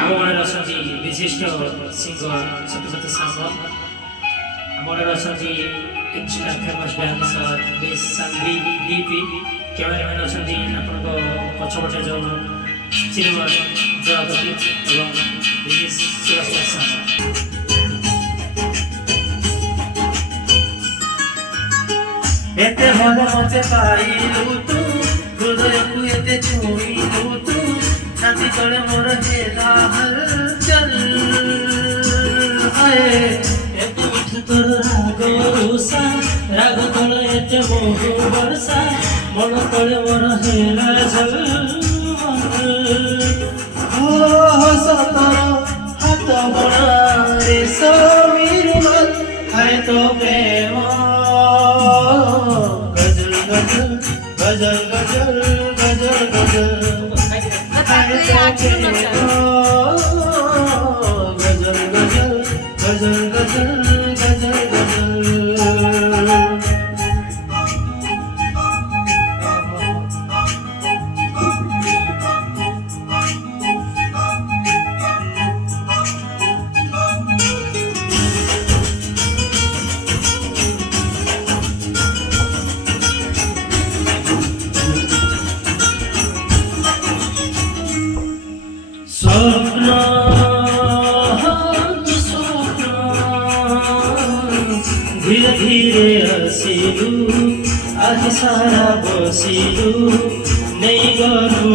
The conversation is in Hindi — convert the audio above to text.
ଆମ ମନରେ ଅଛନ୍ତି ବିଶିଷ୍ଟ ସିଙ୍ଗର ସତ୍ୟବ୍ରତ ସାଙ୍ଗ। ଆମ ମନରେ ଅଛନ୍ତି extra famous dancer miss Sanvi DP. Cameraman ଅଛନ୍ତି ଆପଣଙ୍କ ପଛପଟେ ଯେଉଁ ଚିନ୍ମୟ ଜୟପତି ଏବଂ ସୁରଜ ସାଙ୍ଗ। एते मन मते पाइलु तू हृदय को एते छुइलु तू छाती तले मोर हेला हलचल हाय एते मिठ तोर राग रुषा राग तले एते मोह वर्षा मन तले मोर हेला झल सतर हाथ बड़ा रे समीरुमल है तो प्रेम गजल गजल गजल गजल गजल गजल गजल गजल गजल गजल गजल स्वप्न स्वप्न धीरे धीरे हसिलु आज सारा बसिलु नै गर्नु